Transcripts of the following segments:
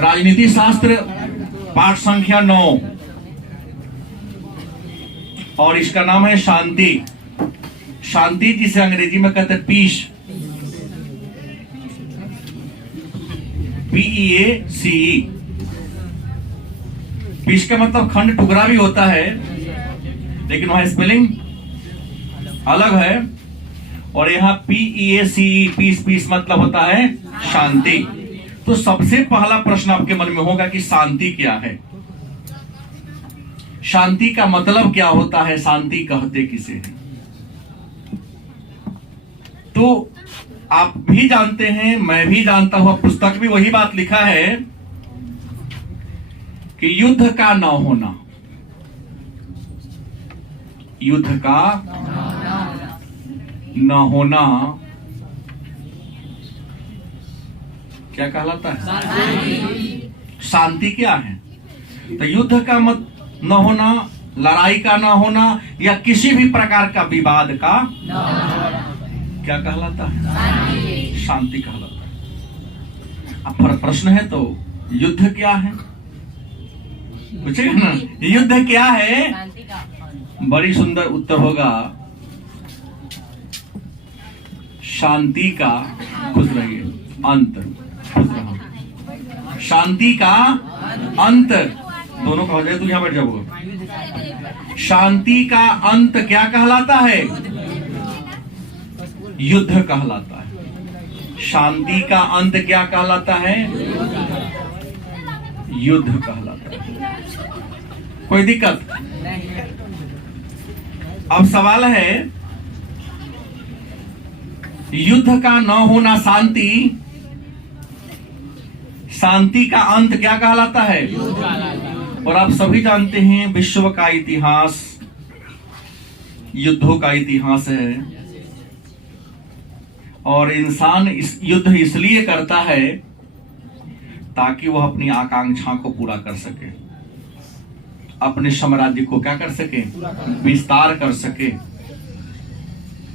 राजनीति शास्त्र पाठ संख्या 9 और इसका नाम है शांति। शांति जिसे अंग्रेजी में कहते हैं पीस, PEACE। पीस का मतलब खंड टुकड़ा भी होता है, लेकिन वहां स्पेलिंग अलग है। और यहाँ PEACE, पीस पीस मतलब होता है शांति। तो सबसे पहला प्रश्न आपके मन में होगा कि शांति क्या है, शांति का मतलब क्या होता है, शांति कहते किसे हैं। तो आप भी जानते हैं, मैं भी जानता हूं, पुस्तक भी वही बात लिखा है कि युद्ध का न होना, युद्ध का न होना क्या कहलाता है, शांति क्या है। तो युद्ध का मत न होना, लड़ाई का न होना, या किसी भी प्रकार का विवाद का क्या कहलाता है, शांति कहलाता है। अब प्रश्न है तो युद्ध क्या है, पूछेगा ना, युद्ध क्या है। बड़ी सुंदर उत्तर होगा शांति का, खुश रहिए, अंत, खुश रहो, शांति का अंत। दोनों का हो जाए तो यहां बैठ जाओ। शांति का अंत क्या कहलाता है, युद्ध कहलाता है। शांति का अंत क्या कहलाता है, युद्ध कहलाता है। कोई दिक्कत? अब सवाल है, युद्ध का न होना शांति, शांति का अंत क्या कहलाता है। और आप सभी जानते हैं विश्व का इतिहास युद्धों का इतिहास है, और इंसान इस युद्ध इसलिए करता है ताकि वह अपनी आकांक्षा को पूरा कर सके, अपने साम्राज्य को क्या कर सके, विस्तार कर सके।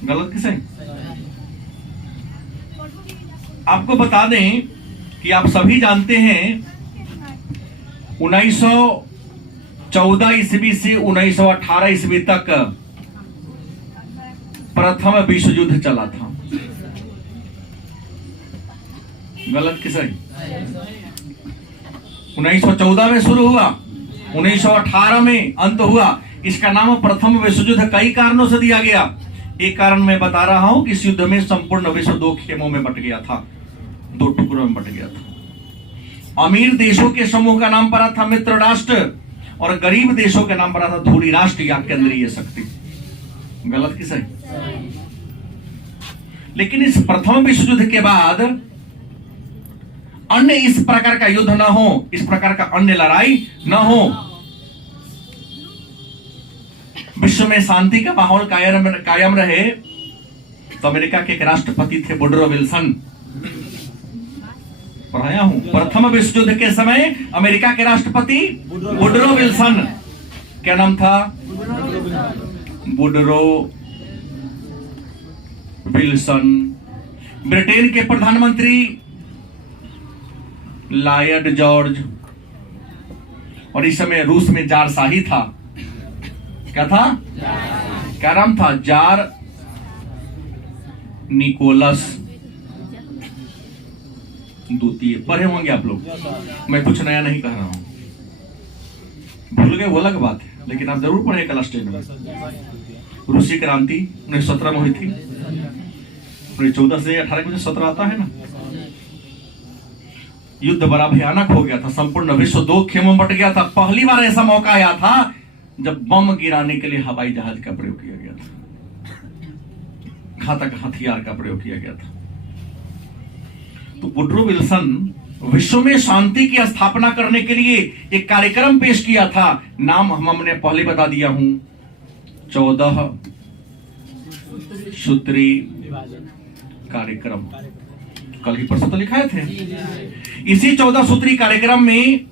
गलत किसे? आपको बता दें कि आप सभी जानते हैं 1914 ईस्वी से 1918 ईस्वी तक प्रथम विश्व युद्ध चला था। गलत किसे? 1914 में शुरू हुआ, 1918 में अंत हुआ। इसका नाम प्रथम विश्व युद्ध कई कारणों से दिया गया। एक कारण मैं बता रहा हूं कि इस युद्ध में संपूर्ण विश्व 2 खेमों में बट गया था, 2 टुकड़ों में बट गया था। अमीर देशों के समूह का नाम पड़ा था मित्र राष्ट्र, और गरीब देशों के नाम पड़ा था धूरी राष्ट्र या केंद्रीय शक्ति। गलत किसे? लेकिन इस प्रथम विश्व युद्ध के बाद अन्य इस प्रकार का युद्ध ना हो, इस प्रकार का अन्य लड़ाई ना हो, विश्व में शांति का माहौल कायम रहे। तो अमेरिका के एक राष्ट्रपति थे वुडरो विल्सन, पढ़ाया हूं। प्रथम विश्व युद्ध के समय अमेरिका के राष्ट्रपति वुडरो विल्सन, क्या नाम था, वुडरो विल्सन। ब्रिटेन के प्रधानमंत्री लॉयड जॉर्ज, और इस समय रूस में जार शाही था। क्या था, क्या नाम था, जार निकोलस द्वितीय। पढ़े होंगे आप लोग, मैं कुछ नया नहीं कह रहा हूं, भूल गए वो अलग बात है, लेकिन आप जरूर पढ़े क्लास 10 में। रूसी क्रांति 1917 में हुई थी, 1914 से 18 में 17 आता है ना। युद्ध बड़ा भयानक हो गया था, संपूर्ण विश्व 2 खेमों में बट गया था। पहली बार ऐसा मौका आया था जब बम गिराने के लिए हवाई जहाज का प्रयोग किया गया था, घातक हथियार का प्रयोग किया गया था। तो वुडरो विल्सन विश्व में शांति की स्थापना करने के लिए एक कार्यक्रम पेश किया था। नाम हमने पहले बता दिया हूं, 14 सूत्री कार्यक्रम। कल ही परसों तो लिखाए थे। इसी 14 सूत्री कार्यक्रम में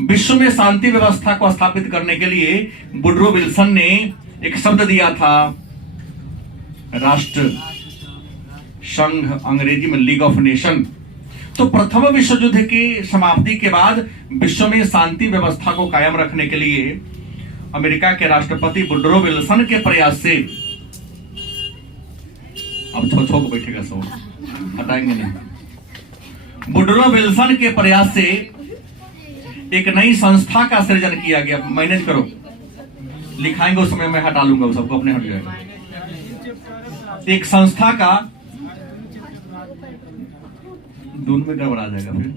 विश्व में शांति व्यवस्था को स्थापित करने के लिए वुडरो विल्सन ने एक शब्द दिया था, राष्ट्र संघ, अंग्रेजी में लीग ऑफ नेशन। तो प्रथम विश्व युद्ध की समाप्ति के बाद विश्व में शांति व्यवस्था को कायम रखने के लिए अमेरिका के राष्ट्रपति वुडरो विल्सन के प्रयास से, अब छो को बैठेगा सब, हटाएंगे नहीं, वुडरो विल्सन के प्रयास से एक नई संस्था का सृजन किया गया। मैनेज करो, लिखाएंगे उस समय मैं हटा लूंगा, वो सबको अपने हट जाएगा। एक संस्था का, दोनों में गड़बड़ा जाएगा फिर।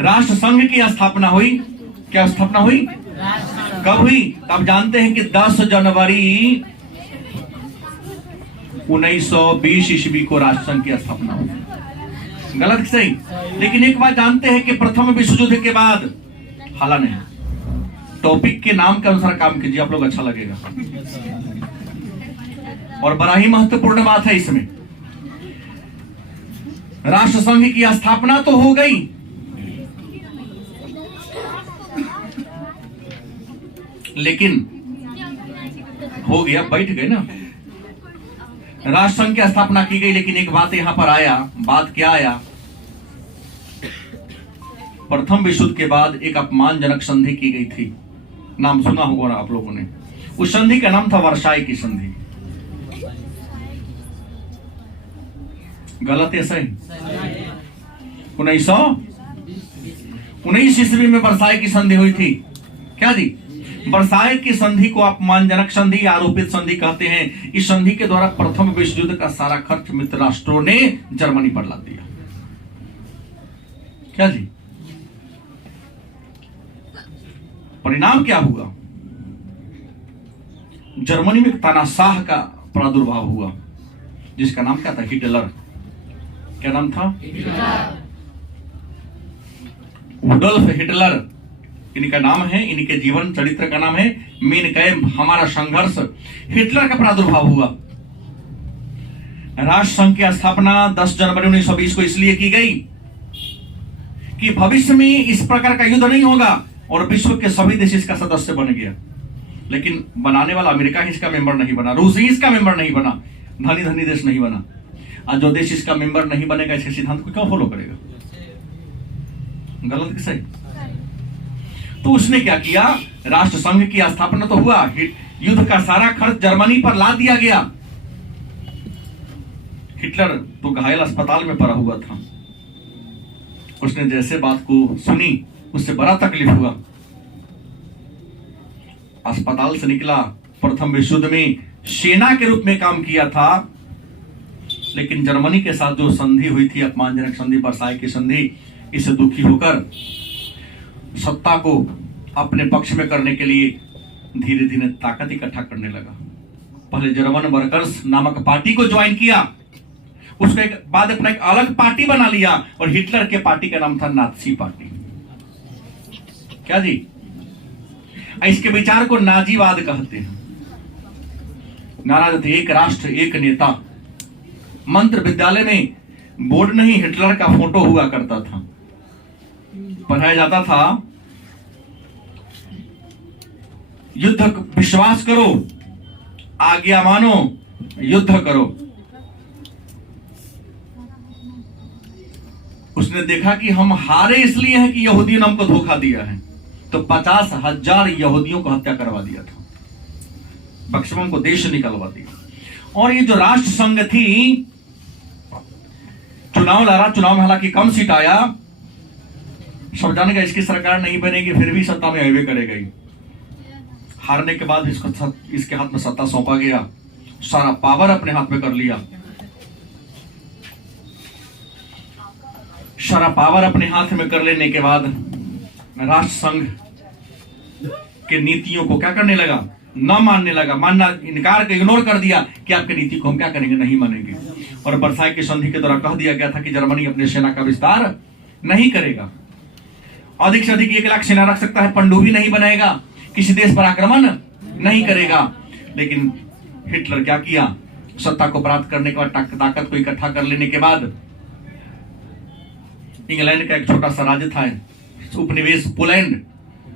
राष्ट्र संघ की स्थापना हुई। क्या स्थापना हुई? कब हुई? आप जानते हैं कि 10 जनवरी 1920 ईस्वी को राष्ट्र संघ की स्थापना हुई। गलत सही? लेकिन एक बात जानते हैं कि प्रथम विश्व युद्ध के बाद, हाला नहीं, टॉपिक के नाम के अनुसार काम कीजिए, आप लोग अच्छा लगेगा। और बड़ा ही महत्वपूर्ण बात है इसमें, राष्ट्र संघ की स्थापना तो हो गई, लेकिन हो गया, बैठ गए ना, राष्ट्र संघ की स्थापना की गई, लेकिन एक बात यहां पर आया। बात क्या आया? प्रथम विश्व युद्ध के बाद एक अपमानजनक संधि की गई थी, नाम सुना होगा ना आप लोगों ने। उस संधि का नाम था वर्साई की संधि। गलत है सही? 1919 ईस्वी में वर्साई की संधि हुई थी। क्या जी? वर्साई की संधि को अपमानजनक संधि, आरोपित संधि कहते हैं। इस संधि के द्वारा प्रथम विश्व युद्ध का सारा खर्च मित्र राष्ट्रों ने जर्मनी पर लाद दिया। क्या जी? परिणाम क्या हुआ? जर्मनी में तानाशाह का प्रादुर्भाव हुआ, जिसका नाम क्या था? हिटलर। क्या नाम था? उडोल्फ हिटलर इनका नाम है। इनके जीवन चरित्र का नाम है मेन कैम्प, हमारा संघर्ष। हिटलर का प्रादुर्भाव हुआ। राष्ट्र संघ की स्थापना 10 जनवरी 1920 को इसलिए की गई कि भविष्य में इस प्रकार का युद्ध नहीं होगा, और विश्व के सभी देश इसका सदस्य बन गया। लेकिन बनाने वाला अमेरिका ही इसका मेंबर नहीं बना, रूस ही इसका मेंबर नहीं बना, धनी धनी देश नहीं बना। और जो देश इसका मेंबर नहीं बनेगा, इसके सिद्धांत को क्यों फॉलो करेगा? गलत कि सही? तो उसने क्या किया? राष्ट्र संघ की स्थापना तो हुआ, युद्ध का सारा खर्च जर्मनी पर लाद दिया गया। हिटलर तो घायल अस्पताल में पड़ा हुआ था। उसने जैसे बात को सुनी, उससे बड़ा तकलीफ हुआ। अस्पताल से निकला, प्रथम विश्व युद्ध में सेना के रूप में काम किया था, लेकिन जर्मनी के साथ जो संधि हुई थी, अपमानजनक संधि, वर्साई की संधि, इससे दुखी होकर सत्ता को अपने पक्ष में करने के लिए धीरे धीरे ताकत इकट्ठा करने लगा। पहले जर्मन वर्कर्स नामक पार्टी को ज्वाइन किया, उसके बाद अपना एक अलग पार्टी बना लिया, और हिटलर के पार्टी का नाम था नाजी पार्टी। क्या जी? इसके विचार को नाजीवाद कहते हैं। नारा थे एक राष्ट्र एक नेता। मंत्र विद्यालय में बोर्ड नहीं, हिटलर का फोटो हुआ करता था, पढ़ाया जाता था, युद्ध विश्वास करो, आज्ञा मानो, युद्ध करो। उसने देखा कि हम हारे इसलिए हैं कि यहूदियों ने हमको धोखा दिया है, तो 50,000 यहूदियों को हत्या करवा दिया था, बक्समन को देश से निकलवा दिया। और ये जो राष्ट्र संघ थी, चुनाव लड़ा, चुनाव में हालांकि कम सीट आया, सब जानेगा इसकी सरकार नहीं बनेगी, फिर भी सत्ता में आवे करेगा ही। हारने के बाद इसके हाथ में सत्ता सौंपा गया, सारा पावर अपने हाथ में कर लिया। सारा पावर अपने हाथ में कर लेने के बाद राष्ट्र संघ के नीतियों को क्या करने लगा? न मानने लगा, मानना इनकार कर, इग्नोर कर दिया कि आपकी नीति को हम क्या करेंगे, नहीं मानेंगे। और वर्साई की संधि के द्वारा कह दिया गया था कि जर्मनी अपनी सेना का विस्तार नहीं करेगा, अधिक से अधिक 1 लाख सेना रख सकता है, पनडुब्बी नहीं बनाएगा, किसी देश पर आक्रमण नहीं करेगा। लेकिन हिटलर क्या किया? सत्ता को प्राप्त करने के बाद, ताकत को इकट्ठा कर लेने के बाद, इंग्लैंड का एक छोटा सा राज्य था, उपनिवेश पोलैंड,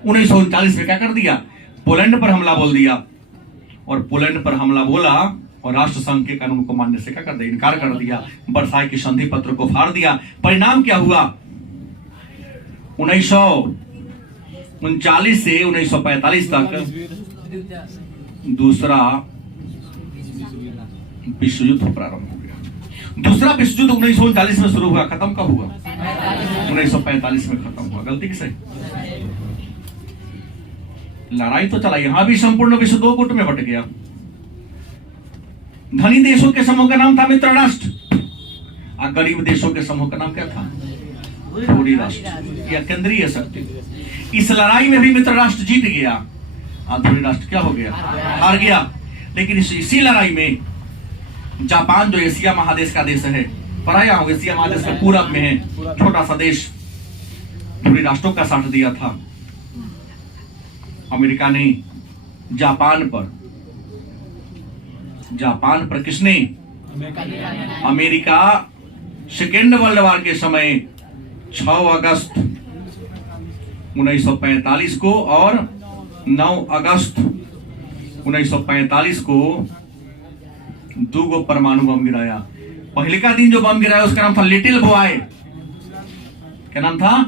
1939 में क्या कर दिया? पोलैंड पर हमला बोल दिया। और पोलैंड पर हमला बोला और राष्ट्र संघ के कानून को मानने से क्या कर दिया? इनकार कर दिया। वर्साई की संधि पत्र को फाड़ दिया। परिणाम क्या हुआ? 1939 से 1945 तक दूसरा विश्व युद्ध प्रारंभ हो गया। दूसरा विश्व युद्ध 1939 में शुरू हुआ, खत्म कब हुआ? 1945 में खत्म हुआ। गलती किसे? लड़ाई तो चला, यहां भी संपूर्ण विश्व दो गुट में बट गया। धनी देशों के समूह का नाम था मित्र राष्ट्र, और गरीब देशों के समूह का नाम क्या था? थोड़ी राष्ट्र या केंद्रीय शक्ति। इस लड़ाई में भी मित्र राष्ट्र जीत गया और थोड़ी राष्ट्र क्या हो गया? हार गया। लेकिन इसी लड़ाई में जापान, जो एशिया महादेश का देश है, पराया हो एशिया महादेश के पूरब में है, छोटा सा देश, थोड़ी राष्ट्रों का साथ दिया था। अमेरिका ने जापान पर किसने? अमेरिका सेकेंड वर्ल्ड वॉर के समय 6 अगस्त 1945 को और 9 अगस्त 1945 को 2 परमाणु बम गिराया। पहले का दिन जो बम गिराया उसका नाम था लिटिल बॉय। क्या नाम था?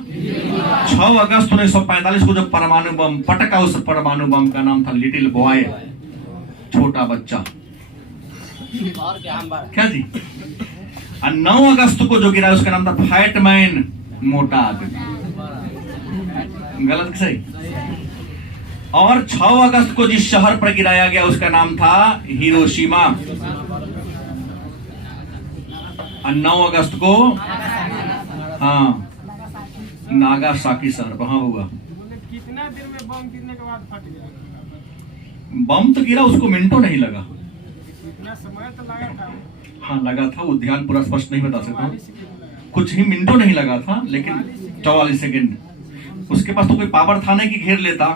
6 अगस्त 1945 को जो परमाणु बम फटका, उस परमाणु बम का नाम था लिटिल बॉय, छोटा बच्चा। क्या जी? और 9 अगस्त को जो गिरा उसका नाम था फैट मैन, मोटा आदमी। गलत सही? और 6 अगस्त को जिस शहर पर गिराया गया उसका नाम था हिरोशिमा। और 9 अगस्त को नागासाकी शहर वहां हुआ। कितना देर में बम गिरने के बाद फट गया? बम तो गिरा, उसको मिनटों नहीं लगा। कितना समय तो लगा था? हाँ लगा था, वो ध्यान पूरा स्पष्ट नहीं बता सकता, कुछ ही मिनटों नहीं लगा था, लेकिन 44 सेकेंड। उसके पास तो कोई पावर था नहीं कि घेर लेता।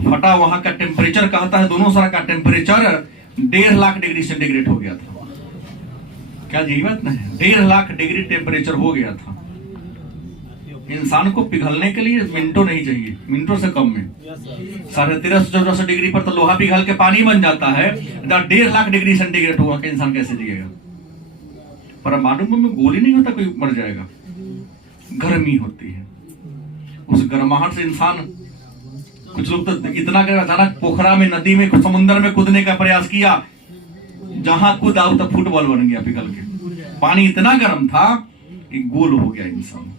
फटा, वहां का टेम्परेचर कहता है दोनों सारा का टेम्परेचर 1.5 लाख डिग्री सेंटीग्रेड हो गया था। क्या जी बात नहीं? 1.5 लाख डिग्री टेम्परेचर हो गया था। इंसान को पिघलने के लिए मिनटों नहीं चाहिए, मिनटों से कम में 1350-1400 डिग्री पर तो लोहा पिघल के पानी बन जाता है। 1.5 लाख डिग्री सेंटीग्रेड हुआ कि इंसान कैसे जिएगा? परमाणु बम में गोली नहीं होता कोई मर जाएगा, गर्मी होती है। उस गर्माहट से इंसान, कुछ लोग तो इतना कर अचानक पोखरा में, नदी में, समुद्र में कूदने का प्रयास किया, जहां कूदा तो फुटबॉल बन गया पिघल के। पानी इतना गर्म था कि गोल हो गया इंसान।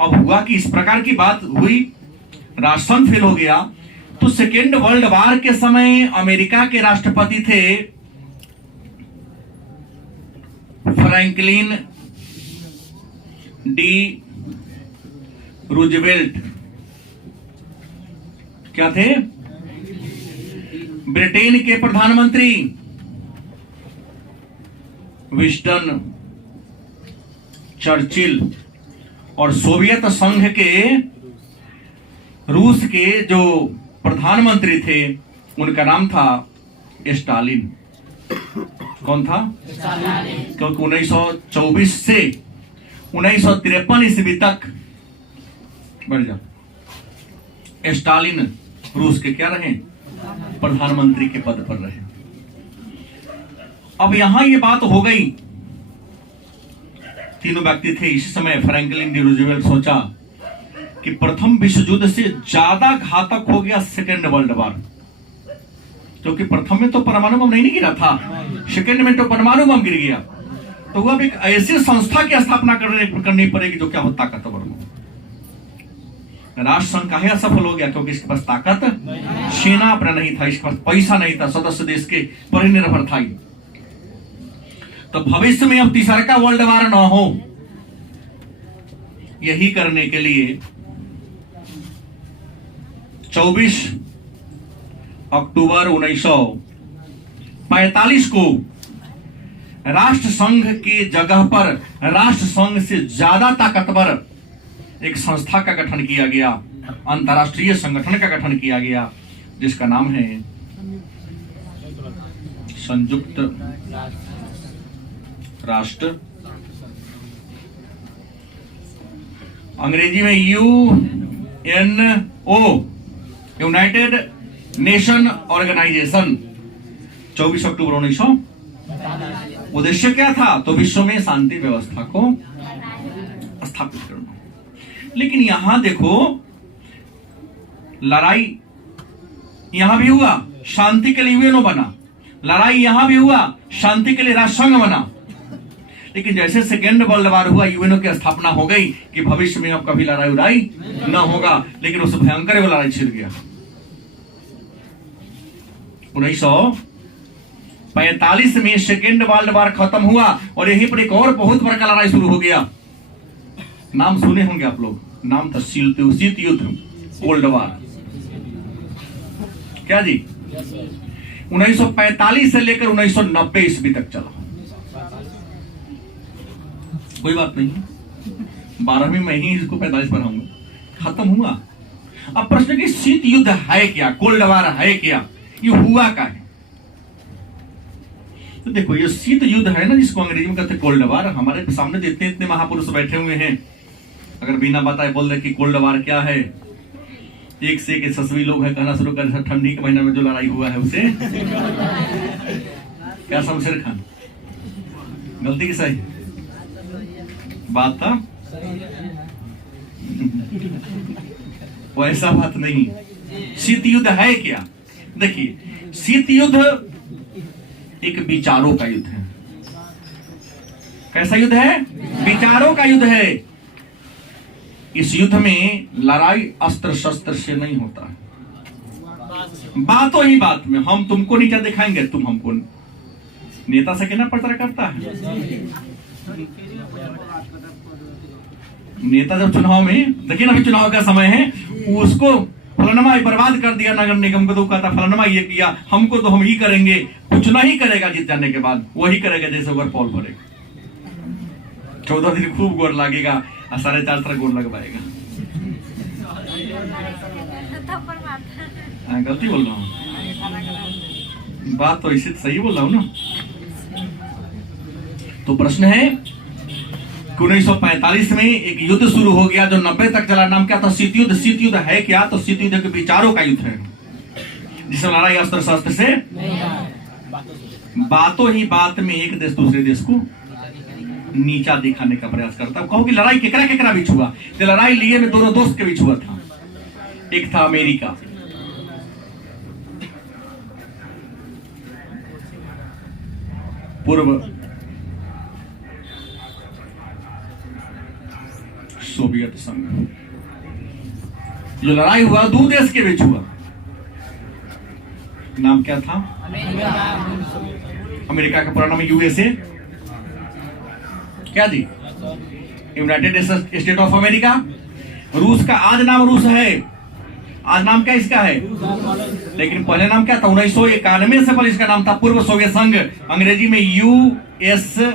अब हुआ कि इस प्रकार की बात हुई, राष्ट्रसंघ फेल हो गया। तो सेकेंड वर्ल्ड वॉर के समय अमेरिका के राष्ट्रपति थे फ्रैंकलिन डी रूजवेल्ट। क्या थे? ब्रिटेन के प्रधानमंत्री विंस्टन चर्चिल, और सोवियत संघ के, रूस के जो प्रधानमंत्री थे उनका नाम था स्टालिन। कौन था? क्योंकि 1924 से 1953 ईस्वी तक बढ़ जा स्टालिन रूस के क्या रहे? प्रधानमंत्री के पद पर रहे। अब यहां ये बात हो गई, तीनों व्यक्ति थे इस समय। फ्रैंकलिन डी रूजवेल्ट सोचा कि प्रथम विश्व युद्ध से ज्यादा घातक हो गया सेकेंड वर्ल्ड वॉर, क्योंकि प्रथम में तो परमाणु बम नहीं गिरा था, सेकेंड में तो परमाणु बम गिर गया। तो अब एक ऐसी संस्था की स्थापना करनी पड़ेगी जो क्या हो? ताकतवर हो। राष्ट्रसंघ काहे असफल हो गया? क्योंकि इसके पास ताकत, सेना अपना नहीं था, इसके पास पैसा नहीं था, सदस्य देश के पर ही निर्भर था। तो भविष्य में अब तीसरा का वर्ल्ड वॉर ना हो, यही करने के लिए 24 अक्टूबर 1945 को राष्ट्रसंघ की जगह पर राष्ट्रसंघ से ज्यादा ताकतवर एक संस्था का गठन किया गया, अंतर्राष्ट्रीय संगठन का गठन किया गया, जिसका नाम है संयुक्त राष्ट्र, अंग्रेजी में UNO, यूनाइटेड नेशन ऑर्गेनाइजेशन। 24 अक्टूबर 1900। उद्देश्य क्या था? तो विश्व में शांति व्यवस्था को स्थापित करना। लेकिन यहां देखो, लड़ाई यहां भी हुआ, शांति के लिए यूएनओ बना, लड़ाई यहां भी हुआ, शांति के लिए राष्ट्रसंघ बना। लेकिन जैसे सेकेंड वर्ल्ड वार हुआ, यूएनओ की स्थापना हो गई कि भविष्य में अब कभी लड़ाई उड़ाई न होगा, लेकिन उस भयंकर वो लड़ाई छिड़ गया। 1945 में सेकेंड वर्ल्ड वार खत्म हुआ और यहीं पर एक और बहुत बड़ा लड़ाई शुरू हो गया। नाम सुने होंगे आप लोग, नाम था शीत युद्ध, कोल्ड वार। क्या जी? 1945 से लेकर 1990 ईस्वी तक चला। कोई बात नहीं, 12वीं में ही इसको 45 पढ़ाऊंगा, खत्म हुआ। अब प्रश्न कि शीत युद्ध है क्या, कोल्ड वार है क्या, ये हुआ क्या है? तो देखो, ये शीत युद्ध है ना, जिसको अंग्रेजी में कहते हैं कोल्ड वार, हमारे सामने तो इतने महापुरुष बैठे हुए हैं, अगर बिना बताए बोल रहे कि कोल्ड वार क्या है, एक से एक ससवी लोग है कहना शुरू कर, ठंडी के महीने में जो लड़ाई हुआ है उसे क्या शमशेर खान, गलती की सही बात था? वैसा बात नहीं। शीत युद्ध है क्या? देखिए, शीत युद्ध एक विचारों का युद्ध है। कैसा युद्ध है? विचारों का युद्ध है। इस युद्ध में लड़ाई अस्त्र शस्त्र से नहीं होता है, बातों ही बात में। हम तुमको नीचा दिखाएंगे, तुम हमको। नेता से कहना पत्र करता है। नेता जब चुनाव में, देखिए ना, अभी चुनाव का समय है, उसको फलानमा बर्बाद कर दिया नगर निगम को, तो कहता फलानमा ये किया, हमको तो हम ही करेंगे। कुछ नहीं करेगा, जीत जाने के बाद वही करेगा जैसे ओवर पॉल भरेगा। 14 दिन खूब गोर लगेगा और 4.5 गोर लगवाएगा। गलती बोल रहा हूँ, बात तो इसे सही बोल रहा हूँ ना। तो प्रश्न है कि 1945 में एक युद्ध शुरू हो गया जो 90 तक चला। नाम क्या था? शीत युद्ध। शीत युद्ध है क्या? तो शीत युद्ध के विचारों का युद्ध है, जिसमें लड़ाई अस्त्र शस्त्र से, बातों ही बात में एक देश दूसरे देश को नीचा दिखाने का प्रयास करता। कहो कि लड़ाई केकरा केकरा बीच हुआ? तो लड़ाई लिए में दोनों दोस्त के बीच हुआ था। एक था अमेरिका, पूर्व सोवियत संघ। जो लड़ाई हुआ दो देश के बीच हुआ। नाम क्या था? अमेरिका का पूरा नाम यूएसए। क्या जी? United State of America. रूस का आज नाम रूस है, आज नाम क्या इसका है? लेकिन पहले नाम क्या था? 1991 से पहले इसका नाम था पूर्व सोवियत संघ, अंग्रेजी में यूएसएसआर।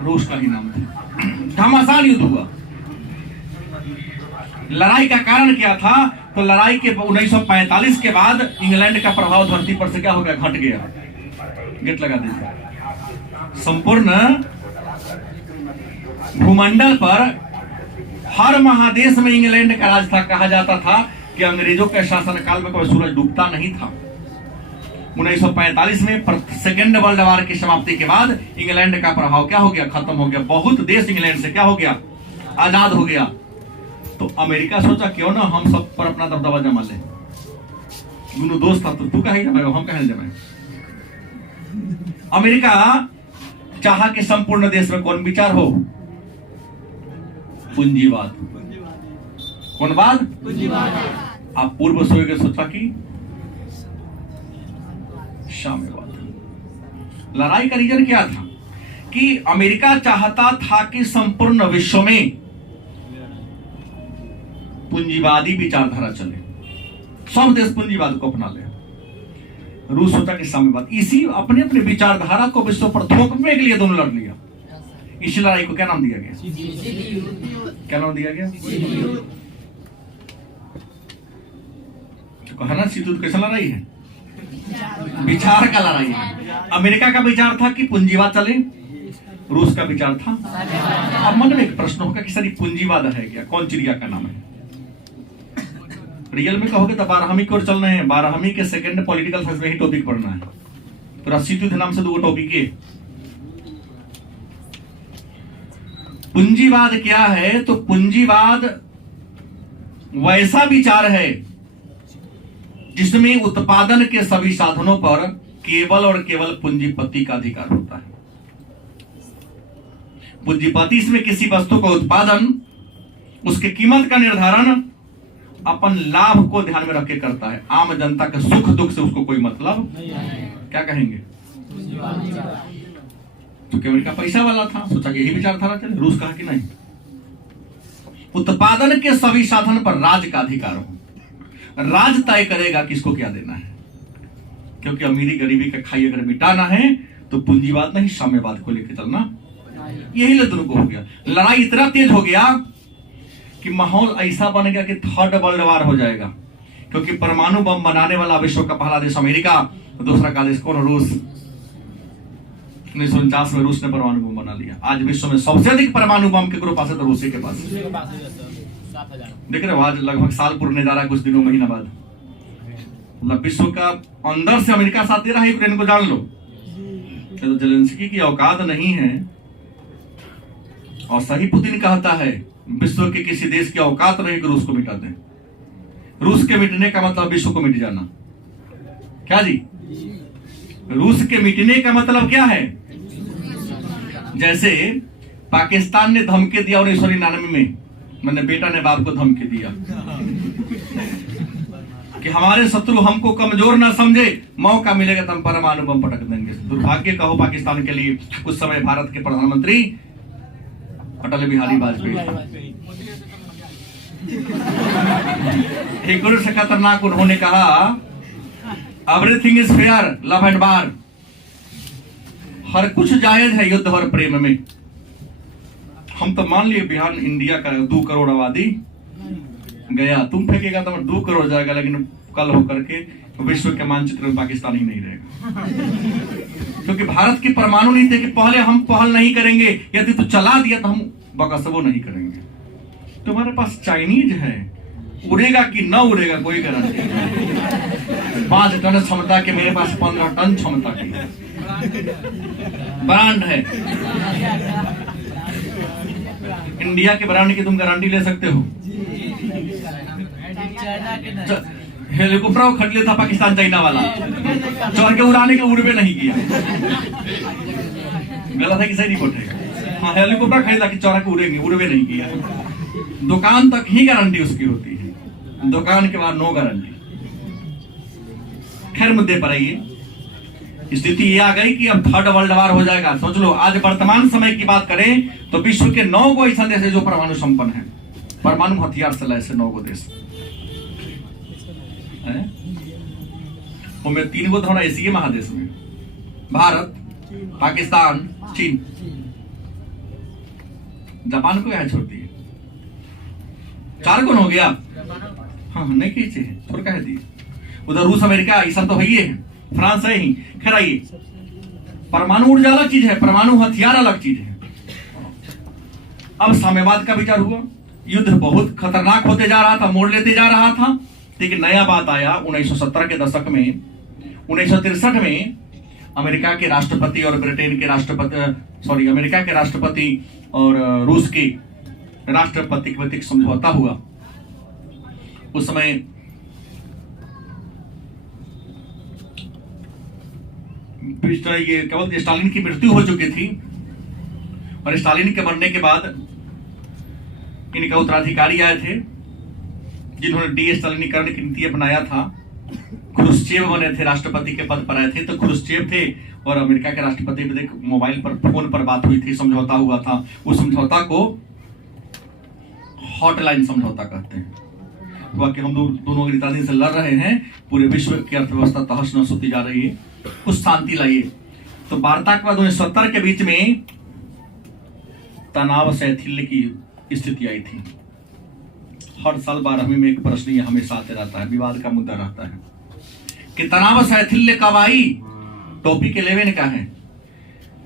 रूस का ही नाम था। घमासान युद्ध हुआ। लड़ाई का कारण क्या था? तो लड़ाई के 1945 के बाद इंग्लैंड का प्रभाव धरती पर से क्या हो गया? घट गया। गेट लगा दीजिए। संपूर्ण भूमंडल पर हर महादेश में इंग्लैंड का राज था। कहा जाता था कि अंग्रेजों के शासनकाल में कोई सूरज डूबता नहीं था। 1945 में सेकेंड वर्ल्ड वार की समाप्ति के बाद इंग्लैंड का प्रभाव क्या हो गया? खत्म हो गया। बहुत देश इंग्लैंड से क्या हो गया? आजाद हो गया। तो अमेरिका सोचा क्यों ना हम सब पर अपना दबदबा जमा ले। दोनों दोस्त था, तो तू कहीं जमाएगा, हम कहीं जमाए। अमेरिका चाहा कि संपूर्ण देश में कौन विचार हो? पूंजीवाद। कौन बात? पूंजीवाद। आप पूर्व सोच सोचा कि साम्यवाद। लड़ाई का रीजन क्या था? कि अमेरिका चाहता था कि संपूर्ण विश्व में पूंजीवादी विचारधारा चले, सब देश पूंजीवाद को अपना ले। रूस सोचा कि साम्यवाद। इसी अपने अपने विचारधारा को विश्व पर थोपने के लिए दोनों लड़ लिया। इसी लड़ाई को क्या नाम दिया गया? क्या नाम दिया गया? तो कहा ना शीत युद्ध कैसा लड़ाई है? विचार का लड़ाई है। अमेरिका का विचार था कि पूंजीवाद चले, रूस का विचार था। अब मन में एक प्रश्न होगा कि सर ये पूंजीवाद है क्या? कौन चिड़िया का नाम है? रियल में कहोगे तो 12वीं की ओर चल रहे हैं। 12वीं के सेकंड पॉलिटिकल साइंस में ही टॉपिक पढ़ना है। तो शीत युद्ध नाम से दो टॉपिक है। पूंजीवाद क्या है? तो पूंजीवाद वैसा विचार है जिसमें उत्पादन के सभी साधनों पर केवल और केवल पूंजीपति का अधिकार होता है। पूंजीपति इसमें किसी वस्तु का उत्पादन, उसके कीमत का निर्धारण अपन लाभ को ध्यान में रख के करता है। आम जनता के सुख दुख से उसको कोई मतलब क्या कहेंगे? तो केवल का पैसा वाला था, सोचा कि यही विचारधारा चले। रूस कहा कि नहीं, उत्पादन के सभी साधन पर राज्य का अधिकार हो, राज्य तय करेगा किसको क्या देना है। क्योंकि अमीरी गरीबी का खाई अगर मिटाना है तो पूंजीवाद नहीं साम्यवाद को लेकर चलना, यही दोनों को हो गया। लड़ाई इतना तेज हो गया कि माहौल ऐसा बन गया कि थर्ड वर्ल्ड वार हो जाएगा। क्योंकि परमाणु बम बनाने वाला विश्व का पहला देश अमेरिका, दूसरा का देश कौन? रूस। 1949 में रूस ने परमाणु बम बना लिया। आज विश्व में सबसे अधिक परमाणु बम के ग्रुप पास है तो रूसी के पास। देख रहे हो, आज लगभग साल पूर्व जा रहा है, कुछ दिनों महीना बाद। मतलब विश्व का अंदर से अमेरिका साथ दे रहा है यूक्रेन को, जान लो। तो जेलेंस्की की औकात नहीं है, और सही पुतिन कहता है विश्व के किसी देश की औकात नहीं कि रूस को मिटा दें। रूस के मिटने का मतलब विश्व को मिट जाना। क्या जी? रूस के मिटने का मतलब क्या है? जैसे पाकिस्तान ने धमकी दिया 1999 में, मैंने बेटा ने बाप को धमकी दिया कि हमारे शत्रु हमको कमजोर ना समझे, मौका मिलेगा तो हम परमाणु बम पटक देंगे। दुर्भाग्य कहो पाकिस्तान के लिए, उस समय भारत के प्रधानमंत्री अटल बिहारी वाजपेयी। एक गुरु से खतरनाक उन्होंने कहा, everything is fair love and war, हर कुछ जायज है युद्ध और प्रेम में। हम तो मान लिए बिहार इंडिया का 2 करोड़ आबादी गया, तुम फेंकेगा तो 2 करोड़ जाएगा, लेकिन कल होकर के विश्व के मानचित्र में पाकिस्तान ही नहीं रहेगा। क्योंकि भारत की परमाणु नीति है कि पहले हम पहल नहीं करेंगे, यदि तू चला दिया तो हम बकसबो नहीं करेंगे। तुम्हारे पास चाइनीज है, उड़ेगा कि न उड़ेगा कोई गारंटी नहीं। 5 टन क्षमता के, मेरे पास 15 टन क्षमता की ब्रांड है। इंडिया के ब्रांड की तुम गारंटी ले सकते हो? हेलीकॉप्टर खरीद लिया था पाकिस्तान चाइना वाला, चढ़ के उड़ाने के उड़वे नहीं किया। गलत है कि सही रिपोर्ट है? हाँ, हेलीकॉप्टर खरीदा कि चढ़ के उड़ेंगे, उड़वे नहीं किया। दुकान तक ही गारंटी उसकी होती है, दुकान के बाद नो गारंटी। खैर, मुद्दे पर आइए। स्थिति ये आ गई कि अब थर्ड वर्ल्ड वार हो जाएगा। सोच लो, आज वर्तमान समय की बात करें तो विश्व के 9 गो ऐसा देश है जो परमाणु संपन्न है, परमाणु हथियार से लैस 9 गो देश। उनमें 3 गो थोड़ा एशिया महादेश में, भारत, पाकिस्तान, चीन। जापान को यहाँ छोड़ दिए, 4 गुण हो गया। हाँ, नहीं खींचे हैं, छोड़ कह दिए। उधर रूस अमेरिका ये सब तो है, फ्रांस है ही। खैर आइए, परमाणु ऊर्जा अलग चीज है, परमाणु हथियार अलग चीज है। अब साम्यवाद का विचार हुआ, युद्ध बहुत खतरनाक होते जा रहा था, मोड़ लेते जा रहा था। लेकिन नया बात आया 1970 के दशक में। 1963 में अमेरिका के राष्ट्रपति और ब्रिटेन के राष्ट्रपति, अमेरिका के राष्ट्रपति और रूस के राष्ट्रपति के बीच समझौता हुआ। उस समय ये केवल स्टालिन की मृत्यु हो चुकी थी, और स्टालिन के मरने के बाद इनका उत्तराधिकारी आए थे जिन्होंने डी स्टालिनीकरण की नीति अपनाया था। ख्रुश्चेव बने थे, राष्ट्रपति के पद पर आए थे। तो ख्रुश्चेव थे और अमेरिका के राष्ट्रपति के मोबाइल पर, फोन पर बात हुई थी, समझौता हुआ था। उस समझौता को हॉटलाइन समझौता कहते हैं। हुआ कि हम दोनों इतना दिन से लड़ रहे हैं, पूरे विश्व की अर्थव्यवस्था तहस नहस होती जा रही है, कुछ शांति लाइए। तो वार्ता के बाद 1970 के बीच में तनाव शैथिल्य की स्थिति आई थी। हर साल 12वीं में एक प्रश्न ये हमेशा आते रहता है, विवाद का मुद्दा रहता है कि तनाव शैथिल्य कब आई। टॉपिक 11 का है,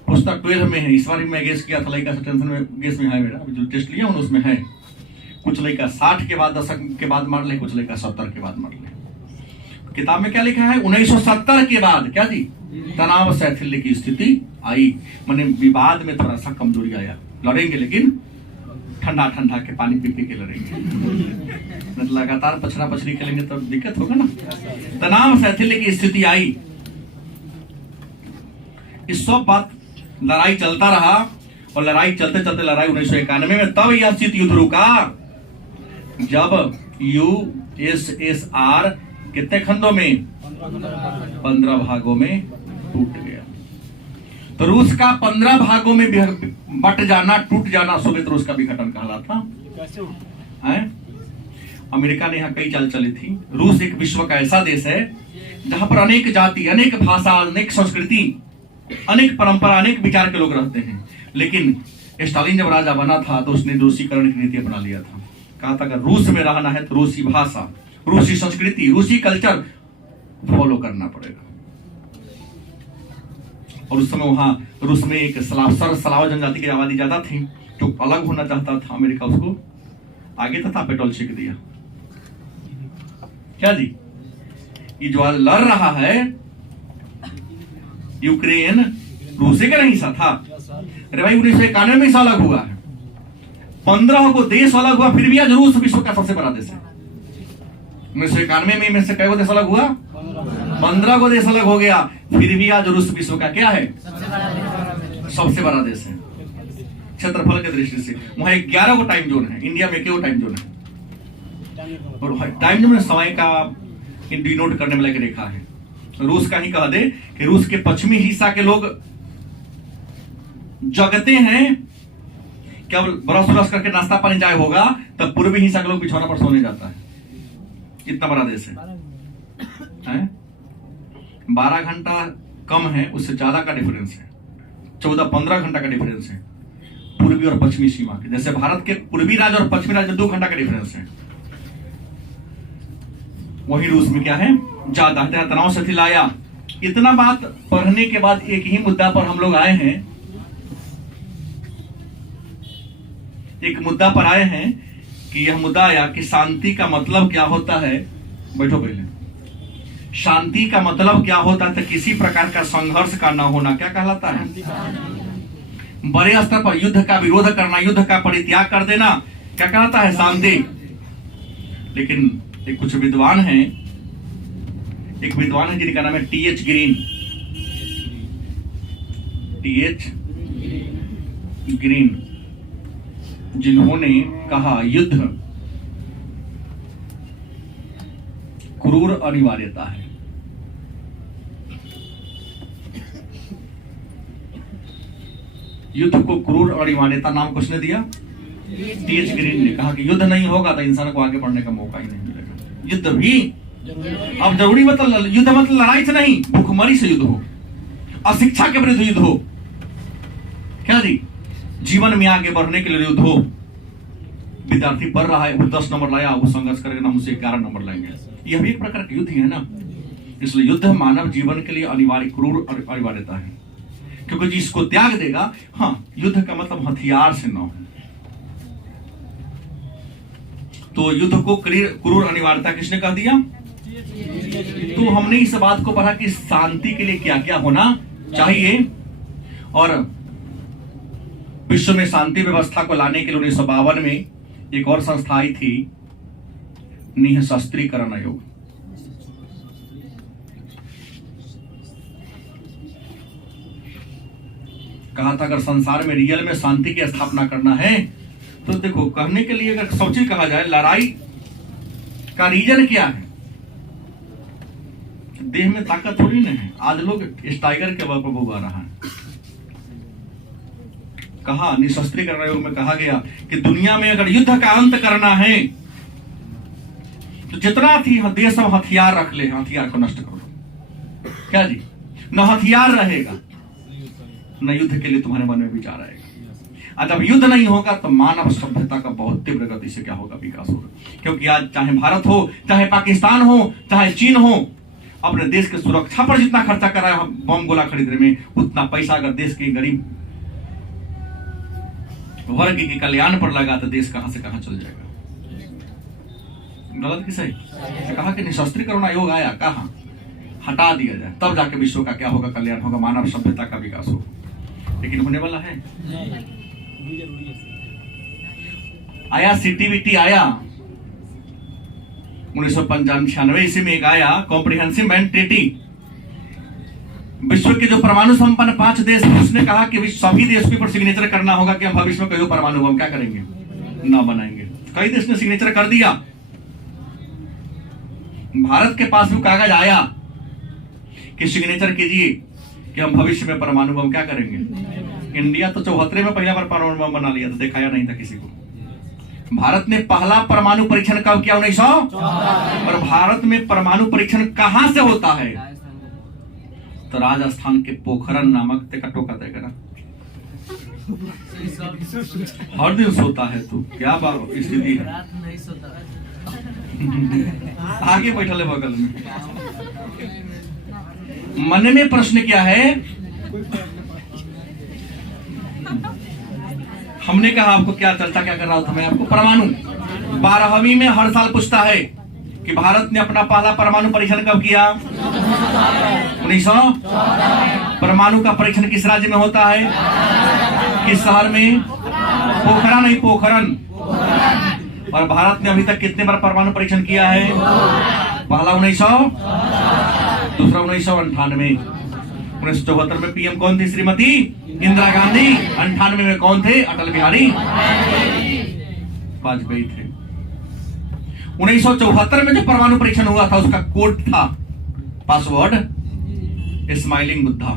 पुस्तक 12 में है। इस बार मैं गेस किया था, लड़का से टेंशन में गेस में है, मेरा जो टेस्ट लिया उसमें है। कुछ लड़का 60 के बाद, दशक के बाद मार ले, कुछ लड़का 70 के बाद मार ले। किताब में क्या लिखा है? 1970 के बाद क्या जी, तनाव शैथिल्य की स्थिति आई। माने विवाद में थोड़ा सा कमजोरी आया। लड़ेंगे लेकिन ठंडा ठंडा के पानी पी पी के लड़ेंगे। लगातार पछड़ा पछड़ी खेलेंगे तो दिक्कत होगा ना। तनाव शैथिल्य की स्थिति आई, इस सब बात लड़ाई चलता रहा और लड़ाई चलते चलते लड़ाई 1991 में तब यह शीत युद्ध रुका जब यूएसएसआर कितने खंडों में 15 भागों में टूट गया। तो रूस का 15 भागों में बट जाना, टूट जाना सोवियत रूस का विघटन कहलाता है। अमेरिका ने यहाँ कई चाल चली थी। रूस एक विश्व का ऐसा देश है जहां पर अनेक जाति, अनेक भाषा, अनेक संस्कृति, अनेक परंपरा, अनेक विचार के लोग रहते हैं। लेकिन स्टालिन जब राजा बना था तो उसने रूसीकरण की नीति अपना लिया था। कहा था अगर रूस में रहना है तो रूसी भाषा, रूसी संस्कृति, रूसी कल्चर फॉलो करना पड़ेगा। और उस समय वहां रूस में एक स्लाव जनजाति की आबादी ज्यादा थी, जो अलग होना चाहता था। अमेरिका उसको आगे तथा पेट्रोल छिड़क दिया। क्या जी, ये जो आज लड़ रहा है यूक्रेन, रूसी का नहीं हिस्सा था। अरे भाई 1991 में अलग हुआ है, 15 को देश अलग हुआ, फिर भी आज रूस विश्व का सबसे बड़ा देश है। 1991 में से कई देश अलग हुआ, 15 को देश अलग हो गया, फिर भी आज रूस विश्व का क्या है, सबसे बड़ा देश है क्षेत्रफल के दृष्टि से। वहां 11 को टाइम जोन है, इंडिया में क्यों टाइम जोन है, और टाइम जोन में समय का डिनोट करने वाला एक रेखा है। रूस का ही कह दे कि रूस के पश्चिमी हिस्सा के लोग जगते हैं, क्या ब्रश ब्रश करके नाश्ता पानी चाय होगा, तब पूर्वी हिस्सा के लोग बिछौना पर सोने जाता है। इतना बड़ा देश है? 12 घंटा कम है, उससे ज्यादा का डिफरेंस है, 14-15 घंटा का डिफरेंस है पूर्वी और पश्चिमी सीमा के। जैसे भारत के पूर्वी राज्य और पश्चिमी राज्य में 2 घंटा का डिफरेंस है, वही रूस में क्या है, ज्यादा है। तनाव से लाया। इतना बात पढ़ने के बाद एक ही मुद्दा पर हम लोग आए हैं, एक मुद्दा पर आए हैं कि यह मुद्दा आया कि शांति का मतलब क्या होता है। बैठो पहले। शांति का मतलब क्या होता है? तो किसी प्रकार का संघर्ष का न होना क्या कहलाता है? बड़े स्तर पर युद्ध का विरोध करना, युद्ध का परित्याग कर देना क्या कहलाता है? शांति। लेकिन एक कुछ विद्वान हैं, एक विद्वान है जिनका नाम है टीएच ग्रीन। टीएच ग्रीन, जिन्होंने कहा युद्ध क्रूर अनिवार्यता है। युद्ध को क्रूर अनिवार्यता नाम किसने दिया? टीएच ग्रीन ने कहा कि युद्ध नहीं होगा तो इंसान को आगे बढ़ने का मौका ही नहीं मिलेगा। युद्ध भी अब जरूरी मतलब युद्ध मतलब लड़ाई से नहीं, भूखमरी से युद्ध हो, अशिक्षा के विरुद्ध युद्ध हो, क्या जी, जीवन में आगे बढ़ने के लिए युद्ध हो। विद्यार्थी पढ़ रहा है, वो 10 नंबर लाया, वो संघर्ष करेगा, हम उसे 11 नंबर लाएंगे। यह भी एक प्रकार का युद्ध ही है ना। इसलिए युद्ध मानव जीवन के लिए अनिवार्य, क्रूर अनिवार्यता है, क्योंकि जिसको त्याग देगा, हाँ, युद्ध का मतलब हथियार से न हो। तो युद्ध को क्रूर अनिवार्यता किसने कह दिया? तो हमने इस बात को पढ़ा कि शांति के लिए क्या क्या होना चाहिए, और विश्व में शांति व्यवस्था को लाने के लिए 1952 में एक और संस्था आई थी, निःशस्त्रीकरण आयोग। कहा था अगर संसार में रियल में शांति की स्थापना करना है तो देखो, कहने के लिए अगर सब चीज कहा जाए, लड़ाई का रीजन क्या है? देह में ताकत थोड़ी ना है। आज लोग इस टाइगर के बल पर भोगा रहा है। कहा निःशस्त्रीकरण आयोग में कहा गया कि दुनिया में अगर युद्ध का अंत करना है तो जितना थी देश में हथियार रख ले, हथियार को नष्ट करो। क्या जी, न हथियार रहेगा, न युद्ध के लिए तुम्हारे मन में विचार आएगा। और जब युद्ध नहीं होगा तो मानव सभ्यता का बहुत तीव्र गति से क्या होगा, विकास होगा। क्योंकि आज चाहे भारत हो, चाहे पाकिस्तान हो, चाहे चीन हो, अपने देश की सुरक्षा पर जितना खर्चा कर रहा है बम गोला खरीदने में, उतना पैसा अगर देश के गरीब वर्ग के कल्याण पर लगा तो देश कहां से कहां चल जाएगा। गलत कि सही? तो कहा कि निःशस्त्रीकरण आयोग आया, कहा हटा दिया जाए, तब जाके विश्व का क्या होगा, कल्याण होगा, मानव सभ्यता का विकास होगा। लेकिन होने वाला है आया सीटीबीटी आया 1995 ईस्वी में एक आया कॉम्प्रिहेंसिव एंड ट्रीटी। विश्व के जो परमाणु संपन्न 5 देश हैं, उसने कहा कि सभी देश के ऊपर सिग्नेचर करना होगा कि हम भविष्य में कोई परमाणु बम क्या करेंगे, ना बनाएंगे। कई देश ने सिग्नेचर कर दिया। भारत के पास भी कागज आया कि सिग्नेचर कीजिए कि हम भविष्य में परमाणु बम क्या करेंगे। इंडिया तो 74 में पहला बार परमाणु बम बना लिया था, दिखाया नहीं था किसी को। भारत ने पहला परमाणु परीक्षण कब किया? 1900। और भारत में परमाणु परीक्षण कहां से होता है? तो राजस्थान के पोखरण नामक टोका देगा ना, हर दिन सोता है तू, क्या स्थिति है? आगे बैठल है बगल में। मन में प्रश्न क्या है? हमने कहा आपको क्या चर्चा क्या कर रहा था मैं आपको? परमाणु 12वीं में हर साल पूछता है कि भारत ने अपना पहला परमाणु परीक्षण कब किया? 1900। परमाणु का परीक्षण किस राज्य में होता है? किस शहर में? पोखरा नहीं, पोखरन। और भारत ने अभी तक कितने बार परमाणु परीक्षण किया है? पहला 1900, दूसरा 1998। 1974 में पीएम कौन थी? श्रीमती इंदिरा गांधी। 98 में कौन थे? अटल बिहारी वाजपेयी थे। 1974 में जो परमाणु परीक्षण हुआ था उसका कोड था, पासवर्ड स्माइलिंग बुद्धा।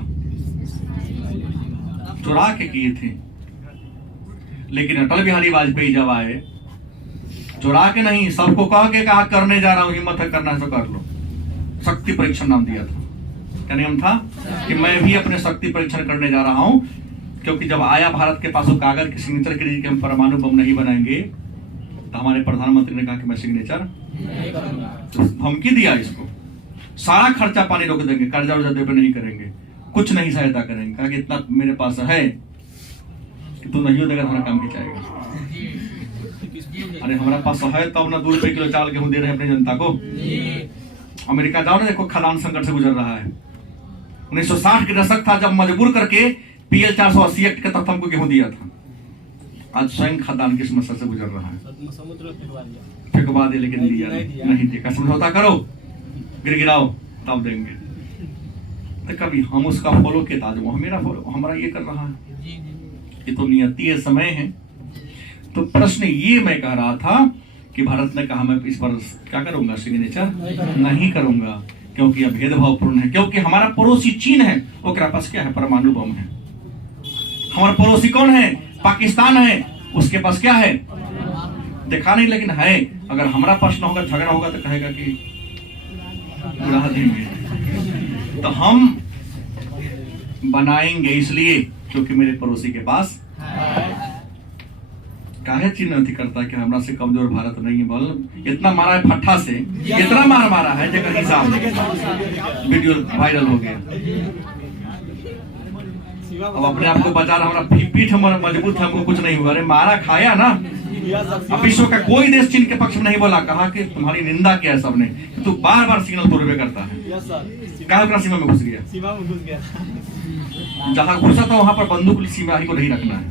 चुरा के किए थे। लेकिन अटल बिहारी वाजपेयी जब आए, चुरा के नहीं, सबको कह के कहा करने जा रहा हूं, हिम्मत है करना है तो कर लो। शक्ति परीक्षण नाम दिया था। क्या नियम था? कि मैं भी अपने शक्ति परीक्षण करने जा रहा हूं, क्योंकि जब आया भारत के पास वो कागज की सिग्नेचर के लिए कि हम परमाणु बम नहीं बनाएंगे, तो हमारे प्रधानमंत्री ने कहा कि मैं सिग्नेचर तो धमकी दिया इसको, सारा खर्चा पानी रोक देंगे, कर्जा वर्जा दे पे नहीं करेंगे, कुछ नहीं सहायता करेंगे। कहा कि इतना मेरे पास है कि तू नहीं देगा हमारा काम खिंचाएगा। अरे हमारा पास है तब ना 2 रुपए किलो चावल गेहूं दे रहे हैं अपनी जनता को। अमेरिका जाओ ना, देखो खदान संकट से गुजर रहा है। 1960 के दशक था जब मजबूर करके PL 480 एक्ट के तहत हमको गेहूं दिया था। आज स्वयं खदान की समस्या से गुजर रहा है। फेंकवा दिया लेकिन दिया नहीं दिया। समझौता करो, गिराओ तब देंगे। तो कभी हम उसका फॉलो किया, आज वो मेरा फॉलो, हमारा ये कर रहा है। ये तो नियति है, समय है। तो प्रश्न ये मैं कह रहा था कि भारत ने कहा मैं इस पर क्या करूंगा, सिग्नेचर नहीं करूंगा, क्योंकि यह भेदभावपूर्ण है। क्योंकि हमारा पड़ोसी चीन है, उसके पास क्या है? परमाणु बम है। हमारा पड़ोसी कौन है? पाकिस्तान है, उसके पास क्या है? देखा नहीं लेकिन है। अगर हमारा पास ना होगा, झगड़ा होगा तो कहेगा कि उड़ा देंगे। तो हम बनाएंगे इसलिए क्योंकि मेरे पड़ोसी के पास काहे चिन्ह नहीं करता कि हमरा से कमजोर भारत नहीं है। बोल इतना मारा है फट्टा से, इतना मार मारा है जगह हिसाब वीडियो वायरल हो गया। अब अपने आप को बचा रहा, हमारा पीठ मजबूत है, हमको कुछ नहीं हुआ। अरे मारा खाया ना। अब विश्व का कोई देश चीन के पक्ष में नहीं बोला, कहा कि तुम्हारी निंदा किया है सबने, तो बार बार सिग्नल तोड़वे करता है। कहा सीमा में घुस गया, जहां घुसा था वहां पर बंदूक सीमा ही को नहीं रखना है,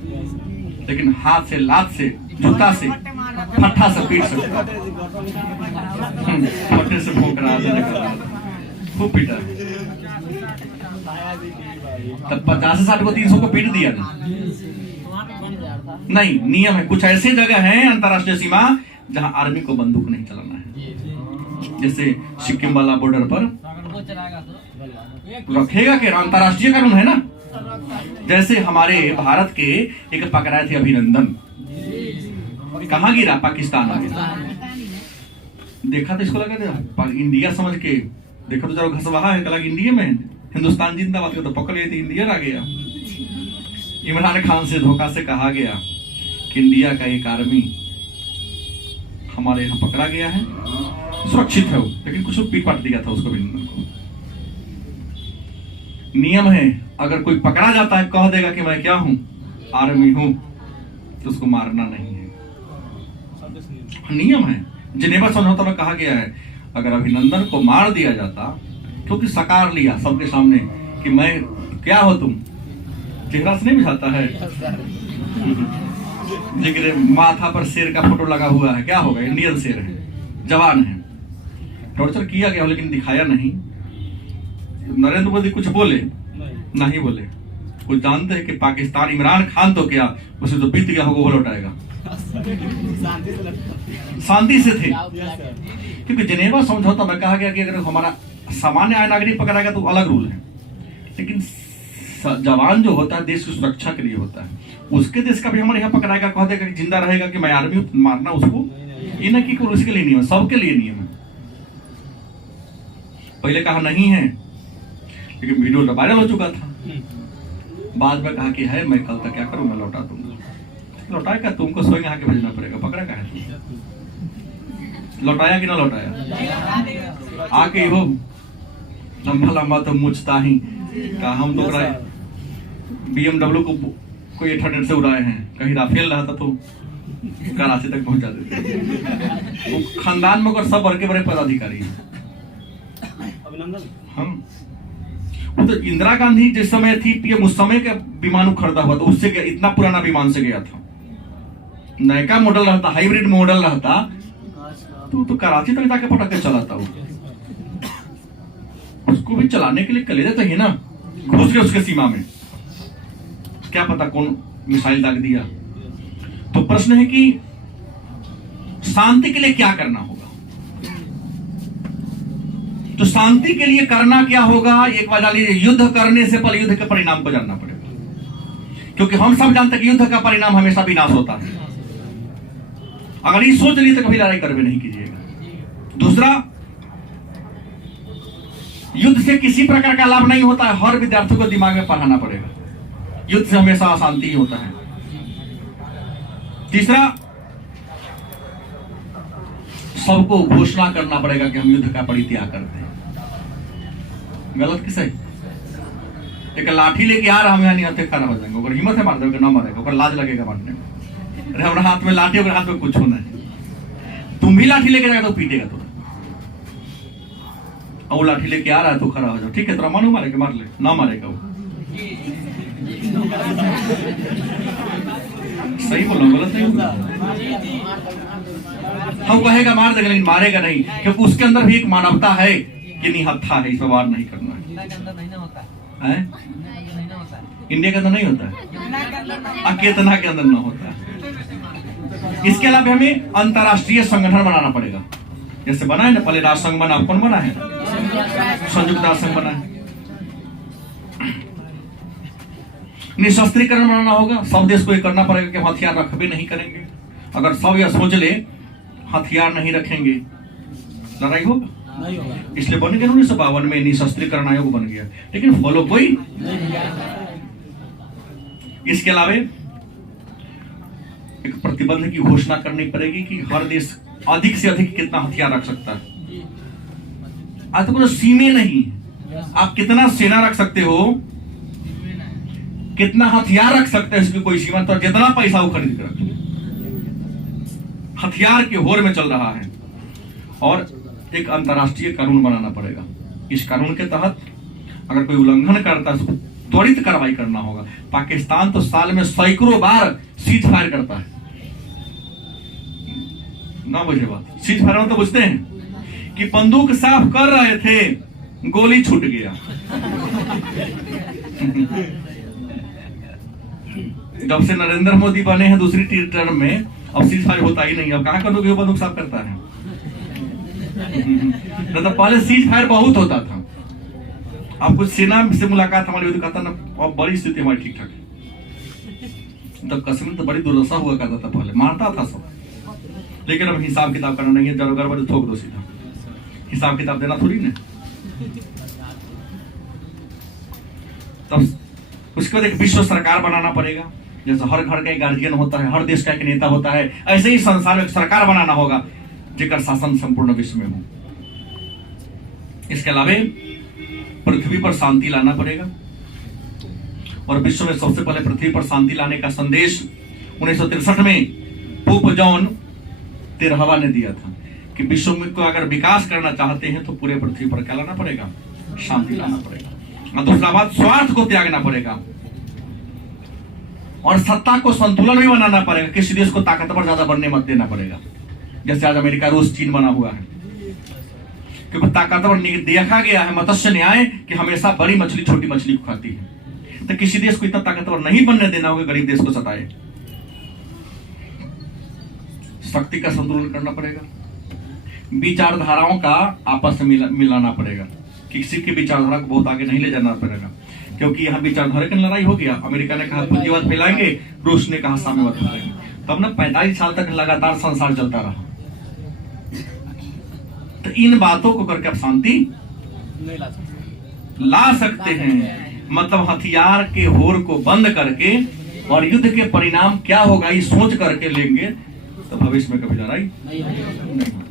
लेकिन हाथ से, लात से, जूता से, फट्टा से, पीट से, फट्टे से भोंक रहा था, खूब पीटा। तब 50 से 60 को 300 को पीट दिया ना। नहीं, नियम है। कुछ ऐसे जगह है अंतरराष्ट्रीय सीमा जहां आर्मी को बंदूक नहीं चलाना है। जैसे सिक्किम वाला बॉर्डर पर रखेगा कि अंतरराष्ट्रीय कानून है ना। जैसे हमारे भारत के एक पकड़ाए थे अभिनंदन, कहां गिरा? पाकिस्तान में। देखा तो इसको लगा इंडिया समझ के देखा तो जरा घसवाहा है, लगा इंडिया में हिंदुस्तान जिंदाबाद, तो पकड़ लिए थे, इंडिया आ गया। इमरान खान से धोखा से कहा गया कि इंडिया का एक आर्मी हमारे यहाँ पकड़ा गया है, सुरक्षित है वो, लेकिन कुछ पीट पाट दिया था उसको, अभिनंदन को। नियम है, अगर कोई पकड़ा जाता है कह देगा कि मैं क्या हूं, आर्मी हूं, तो उसको मारना नहीं है। नियम है। जिनेवा समझौता में कहा गया है अगर अभिनंदन को मार दिया जाता, क्योंकि सकार लिया सबके सामने कि मैं क्या हो, तुम चेहरा से नहीं बुझाता है, लेकिन माथा पर शेर का फोटो लगा हुआ है, क्या होगा? इंडियन शेर है, जवान है। टॉर्चर किया गया लेकिन दिखाया नहीं। नरेंद्र मोदी कुछ बोले नहीं बोले। कुछ जानते हैं कि पाकिस्तान, इमरान खान तो क्या, उसे तो बीत गया होगा, वो लौटाएगा। शांति से थे, क्योंकि जेनेवा समझौता में कहा गया कि अगर हमारा सामान्य आम नागरिक पकड़ाएगा तो अलग रूल है, लेकिन जवान जो होता है देश की सुरक्षा के लिए होता है, उसके देश का भी हमारे यहाँ पकड़ाएगा, कह देगा कि जिंदा रहेगा कि मैं आर्मी हूं, मारना उसको ये ना कि उसके लिए नियम है, सबके लिए नियम है। पहले कहा नहीं है, लेकिन वीडियो वायरल हो चुका था। बाद में कहा कि है, मैं कल तक क्या करूंगा, लौटा दूंगा। लौटाया क्या? तुमको स्वयं आके भेजना पड़ेगा। पकड़ा क्या है? लौटाया कि ना लौटाया? आके हो लंबा लंबा तो मुझता ही कहा हम तो BMW को कोई 800 से उड़ाए हैं, कहीं राफेल रहता तो कराची तक पहुंचा देते। वो खानदान में और सब बड़े बड़े पदाधिकारी हैं। हम वो तो इंदिरा गांधी जिस समय थी पीएम, उस समय का विमान खरीदा हुआ था, उससे इतना पुराना विमान से गया था। नया मॉडल रहता, हाइब्रिड मॉडल रहता तो कराची तक जाके पटक के चलाता। वो उसको भी चलाने के लिए कलेजा चाहिए ना, घुस गए उसके सीमा में, क्या पता कौन मिसाइल दाग दिया। तो प्रश्न है कि शांति के लिए क्या करना होगा? तो शांति के लिए करना क्या होगा? एक बार डालिए, युद्ध करने से पहले युद्ध के परिणाम को जानना पड़ेगा, क्योंकि हम सब जानते हैं कि युद्ध का परिणाम हमेशा विनाश होता है। अगर ये सोच लिए तो कभी लड़ाई करवे नहीं कीजिएगा। दूसरा, युद्ध से किसी प्रकार का लाभ नहीं होता है, हर विद्यार्थी को दिमाग में पढ़ाना पड़ेगा, युद्ध से हमेशा अशांति ही होता है। तीसरा, सबको घोषणा करना पड़ेगा कि हम युद्ध का परित्याग करते हैं। गलत किसे? एक लाठी लेके आ रहा हम यहाँ नहीं खड़ा हो जाएंगे, अगर हिम्मत है मार देगा, ना मारेगा, अगर लाज लगेगा मारने में। अरे हमारे हाथ में लाठी, अगर हाथ में कुछ होना है, तुम भी लाठी लेके जाएगा तो पीटेगा तो। और वो लाठी लेके आ रहा है तो खड़ा हो जाओ, ठीक है, तेरा मन मारेगा, मार ले, ना मारेगा वो। सही बोलो, गलत नहीं बोला। हम कहेगा मार देगा, लेकिन मारेगा नहीं, क्योंकि उसके अंदर भी एक मानवता है कि निहत्था है, इस पर वार नहीं करना है। इंडिया के अंदर नहीं होता है, अकेतना के अंदर ना होता है। इसके अलावा हमें अंतरराष्ट्रीय संगठन बनाना पड़ेगा, जैसे बना है ना, पहले राष्ट्र संघ बना, कौन बना है? संयुक्त राष्ट्र संघ बना है। निशस्त्रीकरण बनाना होगा, सब देश को ये करना पड़ेगा कि हथियार रखबे नहीं करेंगे। अगर सब यह सोच ले हथियार नहीं रखेंगे, लड़ाई होगा नहीं होगा। इसलिए बन गया 1952 में निशस्त्रीकरण आयोग बन गया, लेकिन फॉलो कोई नहीं। इसके अलावा एक प्रतिबंध की घोषणा करनी पड़ेगी कि हर देश अधिक से अधिक कितना हथियार रख सकता है। आज तो कोई सीमे नहीं, आप कितना सेना रख सकते हो, कितना हथियार रख सकते हैं, इसकी कोई सीमा। तो जितना पैसा वो खरीद कर रख ले, हथियार के होर में चल रहा है। और एक अंतरराष्ट्रीय कानून बनाना पड़ेगा। इस कानून के तहत अगर कोई उल्लंघन करता है तो त्वरित कार्रवाई करना होगा। पाकिस्तान तो साल में सैकड़ों बार सीज फायर करता है। ना बुझे बात, सीज फायर तो बुझते हैं कि बंदूक साफ कर रहे थे, गोली छूट गया। जब से नरेंद्र मोदी बने हैं दूसरी टर्म में, अब सीज फायर होता ही नहीं। अब कहां बंदूक बंदूक साफ करता है? तो पहले सीज फायर बहुत होता था। अब कुछ सेना से मुलाकात हमारी होती, कहता ना अब बड़ी स्थिति हमारी ठीक ठाक है। तब कश्मीर तो बड़ी दुर्दशा हुआ करता था, पहले मारता था सब, लेकिन अब हिसाब किताब करना नहीं है। जरूर गड़बड़ ठोक दो सीधा, हिसाब किताब देना थोड़ी ना। तब उसके बाद एक विश्व सरकार बनाना पड़ेगा, जैसे हर घर का एक गार्जियन होता है, हर देश का एक नेता होता है, ऐसे ही संसार में एक सरकार बनाना होगा जिसका शासन संपूर्ण विश्व में हो। इसके अलावा पृथ्वी पर शांति लाना पड़ेगा, और विश्व में सबसे पहले पृथ्वी पर शांति लाने का संदेश 1963 में पोप जॉन 13वां ने दिया था कि विश्व में को अगर विकास करना चाहते हैं तो पूरे पृथ्वी पर क्या लाना पड़ेगा? शांति लाना पड़ेगा। और दूसरा बात, स्वार्थ को त्यागना पड़ेगा। और सत्ता को संतुलन भी बनाना पड़ेगा। किसी देश को ताकतवर ज्यादा बनने मत देना पड़ेगा, जैसे आज अमेरिका, रूस, चीन बना हुआ है, क्योंकि ताकतवर देखा गया है मत्स्य न्याय कि हमेशा बड़ी मछली छोटी मछली को खाती है। तो किसी देश को इतना ताकतवर नहीं बनने देना होगा, गरीब देश को सताए। शक्ति का संतुलन करना पड़ेगा, विचारधाराओं का आपस में मिलाना पड़ेगा। किसी की विचारधारा को बहुत आगे नहीं ले जाना पड़ेगा, क्योंकि यहाँ विचारधारा की लड़ाई हो गया। अमेरिका ने कहा पूंजीवाद फैलाएंगे, रूस ने कहा साम्यवाद फैलाएंगे। तब ना 45 साल तक लगातार संसार चलता रहा। तो इन बातों को करके आप शांति ला सकते हैं, मतलब हथियार के होर को बंद करके और युद्ध के परिणाम क्या होगा ये सोच करके लेंगे तो भविष्य में कभी लड़ाई नहीं होगी।